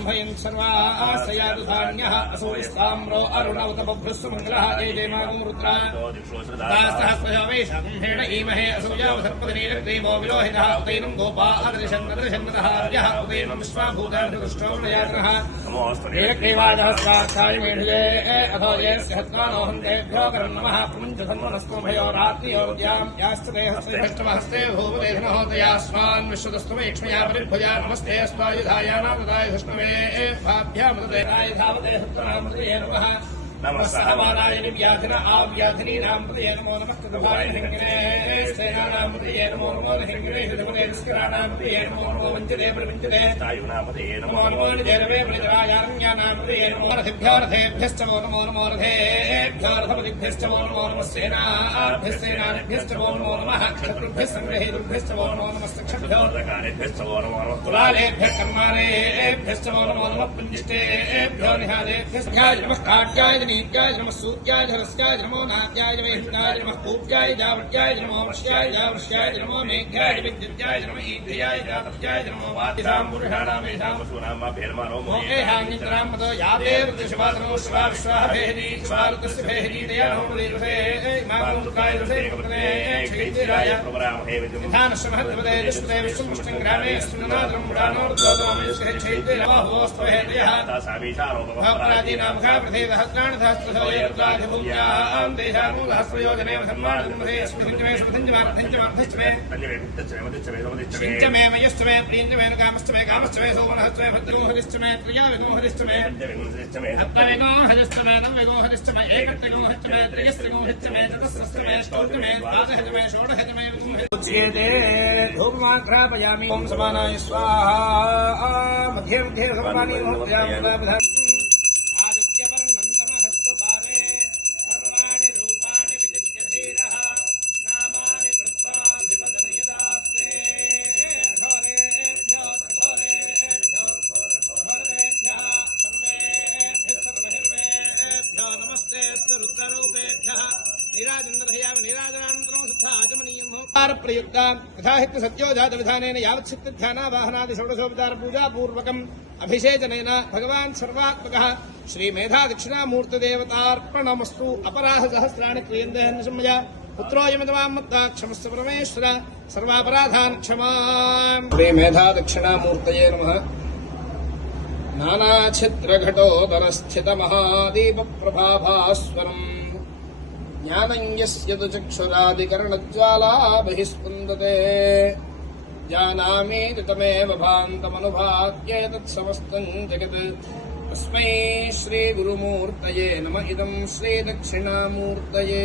जन्मयन् सर्वाश्रयादु धान्यः असोस्ताम्रो अरुणवतपभ्रुस्व मङ्गलः ये जयमागं रुद्रा दास्तहस्वशवेशकुम्भेण ईमहे असौजावसर्पदनीरक्रीमो विलोहितः उदैनं गोपा अदृशन्नदृशन्नदहार्यः उदैनं विश्वाभूतानृष्टोमयातनः नीरक्रीवादहस्तार्थाय मेढुजे अथो येस्य हत्वानो हन्तेभ्यो करं नमः पुञ्जधन्वनस्तोभयो रात्रियोद्यां याश्च देहस्ते भूपदेधनहोतयास्मान् विश्वदस्तमेक्ष्मया परिभुजा नमस्ते अस्मायुधायानां तदाय विष्णवे भाभ्यामृतदेहाय धावते सत्तरामृतये नमः नमस्सहमानाय व्याधिन आव्याधिनीनां प्रदये नमो नमः कृतभाय हिङ्गिने सेनानां प्रदये नमो नमो हिङ्गिने हृदपदे निष्किराणां प्रदये नमो नमो वञ्चते प्रविञ्चते तायुनां प्रदये नमो नमो निजरवे प्रजरायारण्यानां प्रदये नमो रथेभ्यश्च नमो नमो रथेभ्यो रथपतिभ्यश्च नमो नमः सेनाभ्यश्च नमो नमः क्षत्रिभ्यः सङ्ग्रहेभ्यश्च नमो नमः क्षभ्यो दकारेभ्यश्च नमो नमः तुलालेभ्यः कर्मारेभ्यश्च नमो नमः पुञ्जिष्टेभ्यो निहादेभ्यश्च नमः काट्याय नीत्याय नमः सूर्याय धरस्याय नमो नाट्याय वैष्ण्याय नमः पूज्याय जावट्याय नमो वृष्याय जावृष्याय नमो मेघ्याय विद्युत्याय नमः ईन्द्रियाय जातप्याय नमो वादिसां पुरुषाणां येषां वसूनां भेर्मानो मोहेहानितरां मतो यादेव दशवासनो शिवा विश्वाभेहनी शिवारुद्रस्य भेहनी दयानो देवसे मामुकाय दसे कुतने क्षैतिराय प्रवरामहे विधानश्रमहद्वदे विश्वदे विश्वमुष्टं ग्रामे स्मृणाद्रं मुडानो रुद्रोदोमे क्षैतिरावहोस्तवे दयः तासामीशारो भवप्रादीनां घाप्रथेदहस्त्राणि धहस्त्रधोयेरुद्राधिभूम्यां देशामूलहस्त्रयोजने सम्मानमे स्मृतिञ्चमे मयुश्चमे प्रियञ्चमे कामश्चमे कामश्चमे सोमनश्चमे भद्रगोहरिश्चमे त्रियाविगोहरिश्चमे हप्तविगोहरिश्चमे नवविगोहरिश्चमे एकट्टगोहरिश्चमे त्रियस्त्रिगोहरिश्चमे चतुस्रश्चमे ष्टोर्चमे द्वादशचमे षोडशचमे उच्यते धूपमाघ्रापयामि ओं समानाय स्वाहा मध्ये मध्ये समानानि मुहूर्तयामि प्रयुक्ता सत्योजात विधानेन यावच्छित्त ध्यानावाहनादि षोडशोपचार पूजा पूर्वकम् अभिषेचनेन भगवान् सर्वात्मकः श्री मेधा दक्षिणामूर्तिदेवतार्पणमस्तु अपराह सहस्राणि क्रियन्ते हन्नसम्मया पुत्रोऽयमिदवां मत्ता क्षमस्व परमेश्वर सर्वापराधान् क्षमाम् श्री मेधा दक्षिणामूर्तये नमः नानाच्छिद्रघटोदरस्थितमहादीपप्रभाभास्वरम् ज्ञानं यस्य तु चक्षुरादिकरणज्वाला बहिस्पन्दते जानामि तमेव भान्तमनुभाग्येतत्समस्तं जगत् तस्मै श्रीगुरुमूर्तये नमः इदं श्रीदक्षिणामूर्तये।